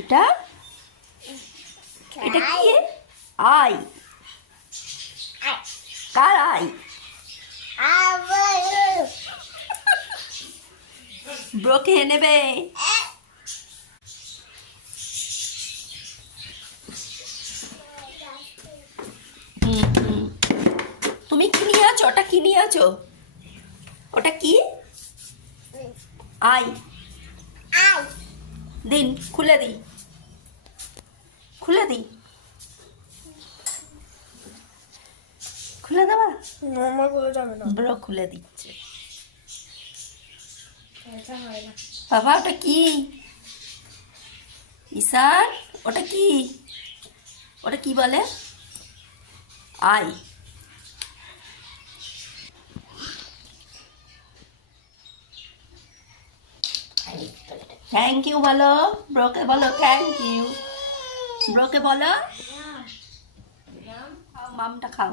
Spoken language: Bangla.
এটা এটা কি? আই। Car I? ব্রো খেয়ে নেবে। তুমি কি নিয়ে আছো? ওটা কি নিয়ে আছো? ওটা কি? আই। দিন খুলে দিই, খুলে দিই, খুলে দেবা? আমার খুলে যাবে না। ব্রো খুলে দিচ্ছে। বাবা ওটা কি? ঈশান ওটা কি? ওটা কি বলে? আই। থ্যাংক ইউ বলো, ব্রোকে বলো থ্যাংক ইউ। ব্রোকে বলো মামটা খাও।